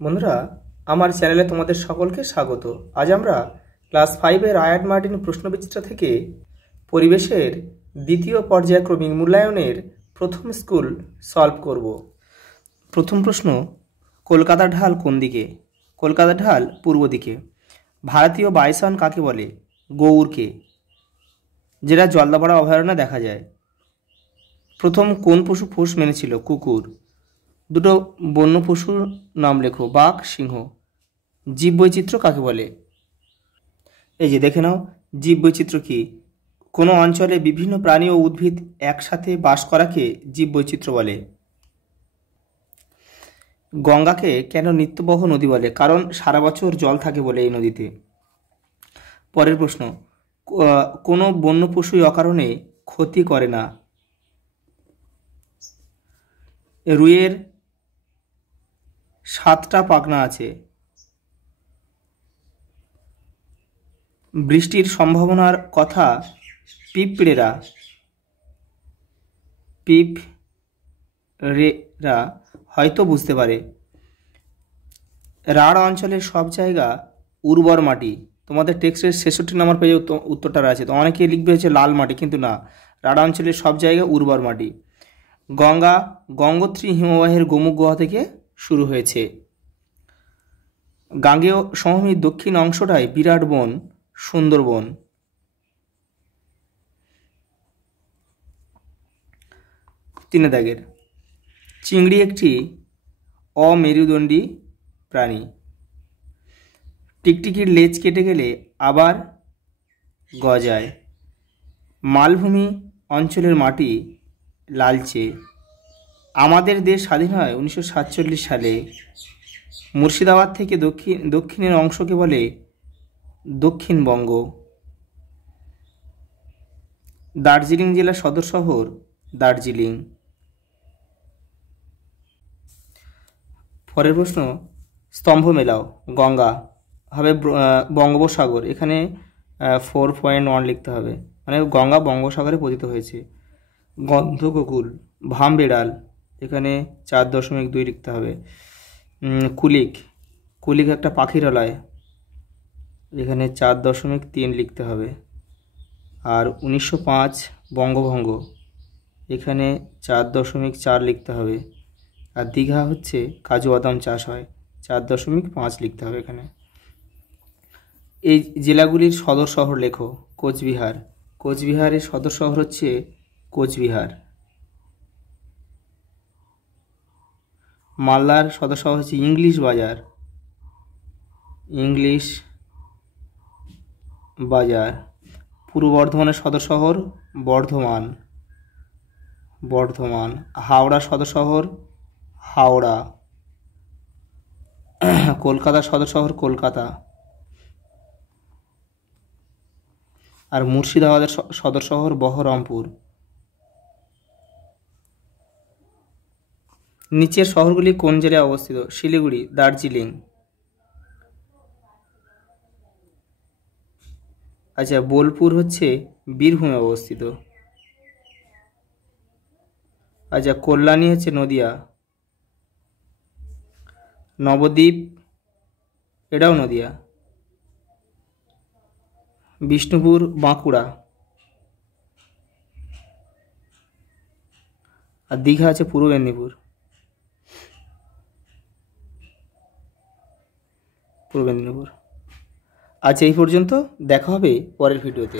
বন্ধুরা, আমার চ্যানেলে তোমাদের সকলকে স্বাগত। আজ আমরা ক্লাস 5-এর আয়াট মার্টিন প্রশ্নবিচিত্রা থেকে পরিবেশের দ্বিতীয় পর্যায়ক্রমিক মূল্যায়নের প্রথম স্কুল সলভ করব। প্রথম প্রশ্ন, কলকাতা ঢাল কোন দিকে? কলকাতা ঢাল পূর্ব দিকে। ভারতীয় বাইসন কাকে বলে? গৌড়কে, যেটা জলদাপাড়া অভয়ারণ্যে দেখা যায়। প্রথম কোন পশু পোষ মেনেছিল? কুকুর। দুটো বন্য পশুর নাম লেখো। বাঘ, সিংহ। জীববৈচিত্র্য কাকে বলে? এই যে দেখে নাও, জীববৈচিত্র্য কি? কোনো অঞ্চলে বিভিন্ন প্রাণী ও উদ্ভিদ একসাথে বাস করাকে জীববৈচিত্র্য বলে। গঙ্গাকে কেন নিত্যবহ নদী বলে? কারণ সারা বছর জল থাকে বলে এই নদীতে। পরের প্রশ্ন, কোনো বন্য পশুই অকারণে ক্ষতি করে না। রুইয়ের 7টা পাখনা আছে। বৃষ্টির সম্ভাবনার কথা পিঁপড়েরা হয়তো বুঝতে পারে। রাঢ় অঞ্চলের সব জায়গা উর্বর মাটি। তোমাদের টেক্সটের 66 নম্বর পেজে উত্তরটা আছে। তো অনেকে লিখবে হচ্ছে লাল মাটি, কিন্তু না, রাঢ় অঞ্চলের সব জায়গা উর্বর মাটি। গঙ্গোত্রী হিমবাহের গোমুখ গুহা থেকে শুরু হয়েছে। গাঙ্গেয় সমভূমির দক্ষিণ অংশটায় বিরাট বন, সুন্দরবন। তিনে দাগের, চিংড়ি একটি অমেরুদণ্ডী প্রাণী। টিকটিকির লেজ কেটে গেলে আবার গজায়। মালভূমি অঞ্চলের মাটি লালচে। আমাদের দেশ স্বাধীন হয় 1947 সালে। মুর্শিদাবাদ থেকে দক্ষিণের অংশকে বলে দক্ষিণবঙ্গ। দার্জিলিং জেলার সদর শহর দার্জিলিং। পরের প্রশ্ন, স্তম্ভ মেলাও। গঙ্গা হবে বঙ্গোপসাগর। এখানে 4.1 লিখতে হবে, মানে গঙ্গা বঙ্গোপসাগরে পতিত হয়েছে। গন্ধককুল, ভামবেড়াল, এখানে 4.2 লিখতে হবে। কুলিক একটা পাখিরালয়, এখানে 4.3 লিখতে হবে। আর 1905 বঙ্গভঙ্গ, এখানে 4.4 লিখতে হবে। আর দীঘা হচ্ছে কাজু বাদাম চাষ হয়, 4.5 লিখতে হবে এখানে। এই জেলাগুলির সদর শহর লেখো। কোচবিহারের সদর শহর হচ্ছে কোচবিহার। মালদার সদর শহর হচ্ছে ইংলিশ বাজার। পূর্ব বর্ধমানের সদর শহর বর্ধমান। হাওড়ার সদর শহর হাওড়া। কলকাতার সদর শহর কলকাতা। আর মুর্শিদাবাদের সদর শহর বহরমপুর। নিচের শহরগুলি কোন জেলায় অবস্থিত? শিলিগুড়ি, দার্জিলিং। আচ্ছা, বোলপুর হচ্ছে বীরভূমে অবস্থিত। আচ্ছা, কল্যাণী হচ্ছে নদিয়া। নবদ্বীপ, এটাও নদিয়া। বিষ্ণুপুর বাঁকুড়া। আর দীঘা আছে পূর্ব মেদিনীপুর। আচ্ছা, এই পর্যন্ত। দেখা হবে পরের ভিডিওতে।